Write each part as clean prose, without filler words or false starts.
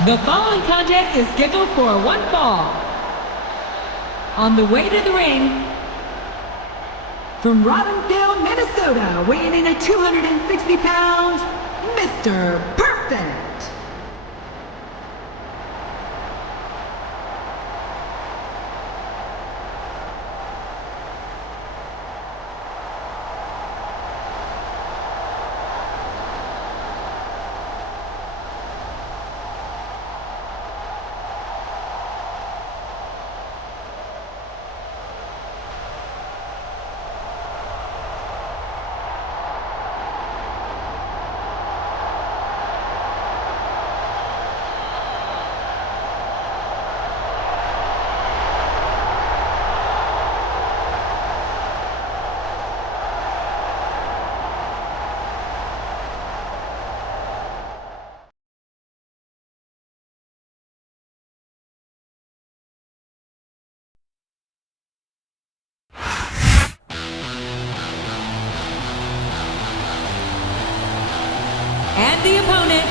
The following contest is scheduled for one fall. On the way to the ring, from Robbinsdale, Minnesota, weighing in at 260 pounds, Mr. Perfect. And the opponent,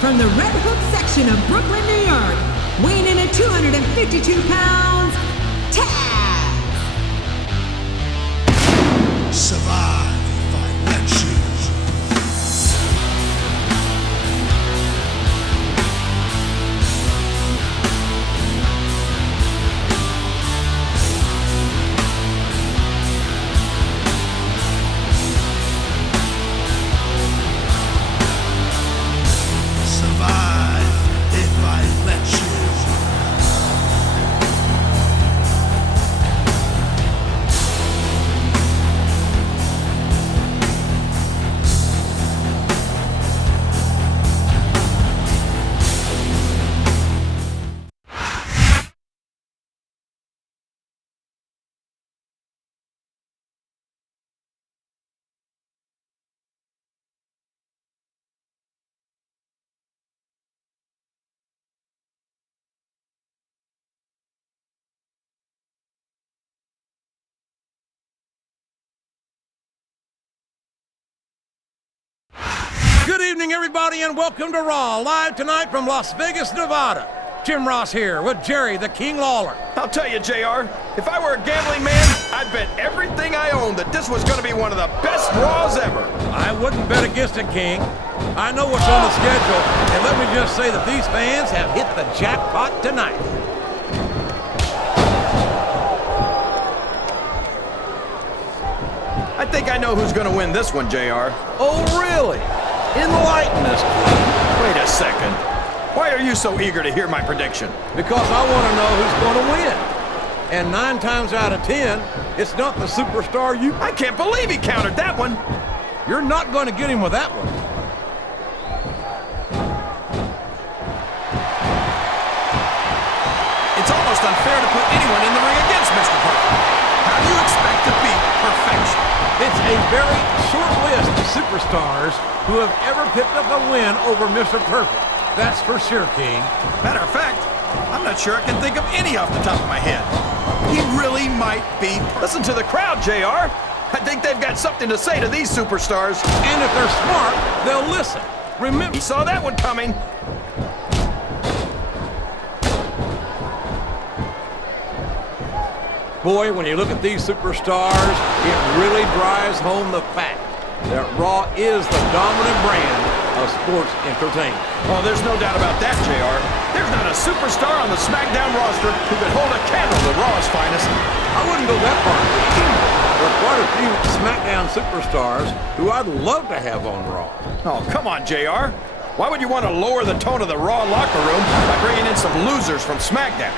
from the Red Hook section of Brooklyn, New York, weighing in at 252 pounds, Tazz! Survive if I let you. Good evening, everybody, and welcome to Raw, live tonight from Las Vegas, Nevada. Tim Ross here with Jerry the King Lawler. I'll tell you, JR, if I were a gambling man, I'd bet everything I own that this was going to be one of the best Raws ever. I wouldn't bet against it, King. I know what's on the schedule, and let me just say that these fans have hit the jackpot tonight. I think I know who's going to win this one, JR. Oh, really? Enlighten us, King. Wait a second. Why are you so eager to hear my prediction? Because I want to know who's going to win. And 9 times out of 10, it's not the superstar you... I can't believe he countered that one. You're not going to get him with that one. It's almost unfair to put anyone in the ring against Mr. Perfect. How do you expect to beat perfection? It's a very short list of superstars who have ever picked up a win over Mr. Perfect. That's for sure, King. Matter of fact, I'm not sure I can think of any off the top of my head. He really might be... Listen to the crowd, JR. I think they've got something to say to these superstars. And if they're smart, they'll listen. Remember... He saw that one coming. Boy, when you look at these superstars, it really drives home the fact that Raw is the dominant brand of sports entertainment. Oh, there's no doubt about that, JR. There's not a superstar on the Smackdown roster who could hold a candle to Raw's finest. I wouldn't go that far. There are quite a few Smackdown superstars who I'd love to have on Raw. Oh, come on, JR. Why would you want to lower the tone of the Raw locker room by bringing in some losers from Smackdown?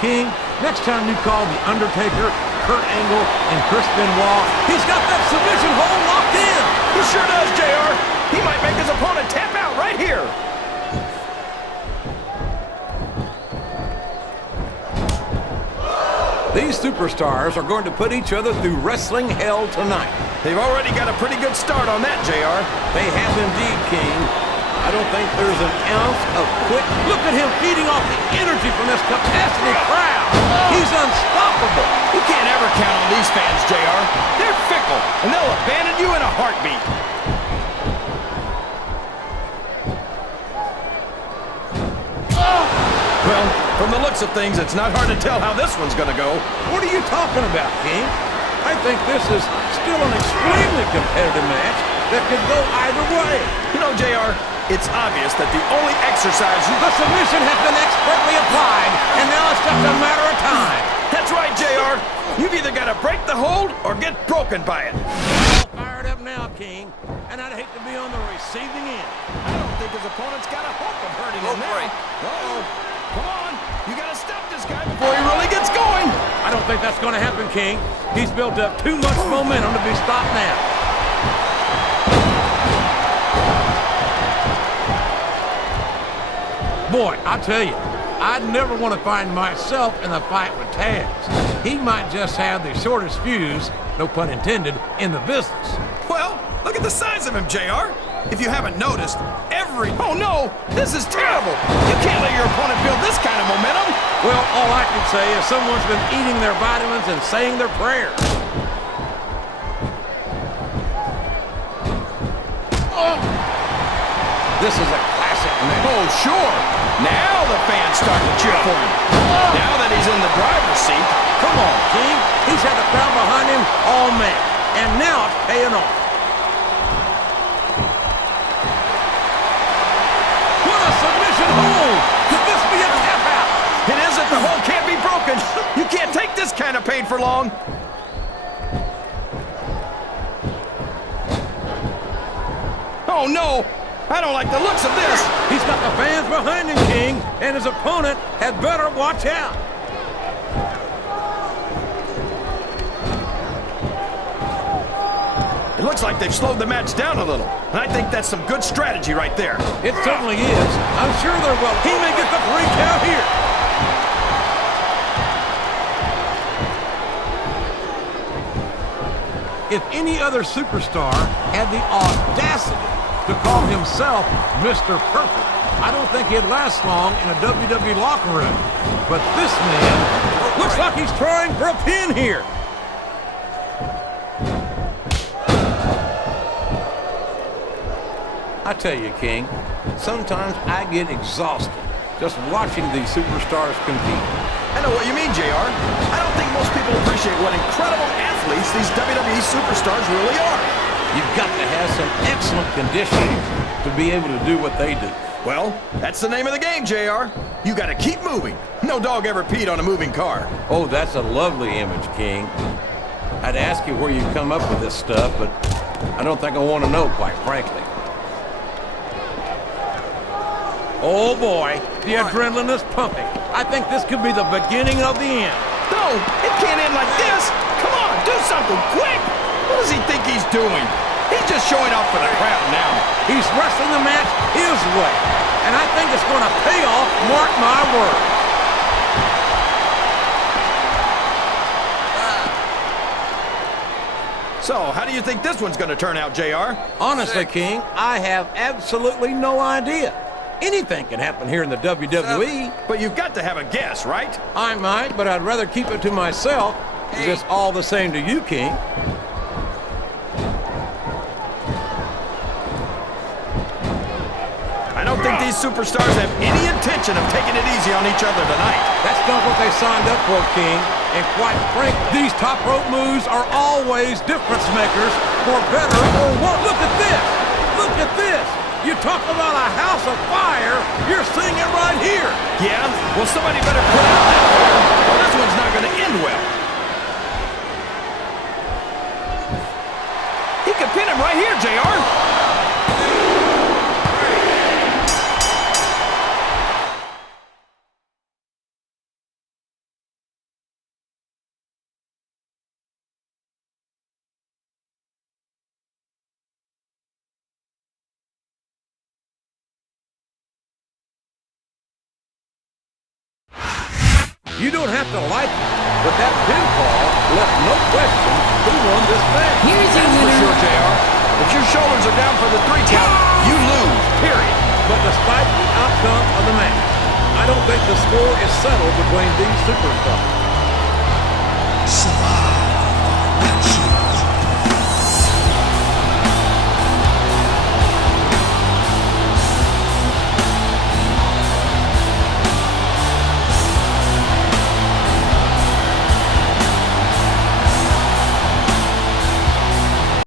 King, next time you call The Undertaker, Kurt Angle, and Chris Benoit, he's got that submission hold locked in. He sure does, JR. He might make his opponent tap out right here. These superstars are going to put each other through wrestling hell tonight. They've already got a pretty good start on that, JR. They have indeed, King. I don't think there's an ounce of quit. Look at him feeding off the energy from this capacity crowd. He's unstoppable. You can't ever count on these fans, JR. They're fickle, and they'll abandon you in a heartbeat. looks of things, it's not hard to tell how this one's gonna go. What are you talking about, King? I think this is still an extremely competitive match that could go either way. You know, JR, it's obvious that the only exercise The submission has been expertly applied, and now it's just a matter of time. That's right, JR. You've either got to break the hold or get broken by it. All fired up now, King, and I'd hate to be on the receiving end. I don't think his opponent's got a hope of hurting him now. Uh-oh. Come on. You got to stop this guy before he really gets going. I don't think that's going to happen, King. He's built up too much momentum to be stopped now. Boy, I tell you, I'd never want to find myself in a fight with Tazz. He might just have the shortest fuse, no pun intended, in the business. Well, look at the size of him, JR. If you haven't noticed, Oh, no! This is terrible! You can't let your opponent build this kind of momentum! Well, all I can say is someone's been eating their vitamins and saying their prayers. Oh! This is a classic match. Oh, sure! Now the fans start to cheer for him. Now that he's in the driver's seat. Come on, King. He's had the crowd behind him all match, and now it's paying off. What a submission hold! Could this be a tap out? It isn't. The hold can't be broken. You can't take this kind of pain for long. Oh, no! I don't like the looks of this. He's got the fans behind him, King, and his opponent had better watch out. It looks like they've slowed the match down a little, and I think that's some good strategy right there. It certainly is. I'm sure they're well. He may get the 3 count here. If any other superstar had the audacity to call himself Mr. Perfect, I don't think he'd last long in a WWE locker room. But this man looks like he's trying for a pin here. I tell you, King, sometimes I get exhausted just watching these superstars compete. I know what you mean, JR. I don't think most people appreciate what incredible athletes these WWE superstars really are. You've got to have some excellent conditioning to be able to do what they do. Well, that's the name of the game, JR. You got to keep moving. No dog ever peed on a moving car. Oh, that's a lovely image, King. I'd ask you where you come up with this stuff, but I don't think I want to know, quite frankly. Oh, boy, the adrenaline is pumping. I think this could be the beginning of the end. No, it can't end like this. Come on, do something quick. What does he think he's doing? He's just showing off for the crowd now. He's wrestling the match his way, and I think it's going to pay off, mark my words. So, how do you think this one's going to turn out, JR? Honestly, King, I have absolutely no idea. Anything can happen here in the WWE. But you've got to have a guess, right? I might, but I'd rather keep it to myself. Is this all the same to you, King? I don't think these superstars have any intention of taking it easy on each other tonight. That's not what they signed up for, King. And quite frankly, these top rope moves are always difference makers for better or worse. Look at this! Look at this! You talk about a house of fire, you're seeing it right here. Yeah? Well, somebody better put out that fire, or this one's not going to end well. He could pin him right here, JR. You don't have to like it, but that pinfall left no question who won this match. Here's your That's for winner. sure, JR. If your shoulders are down for the 3 count, you lose, period. But despite the outcome of the match, I don't think the score is settled between these superstars. Survive by reaction.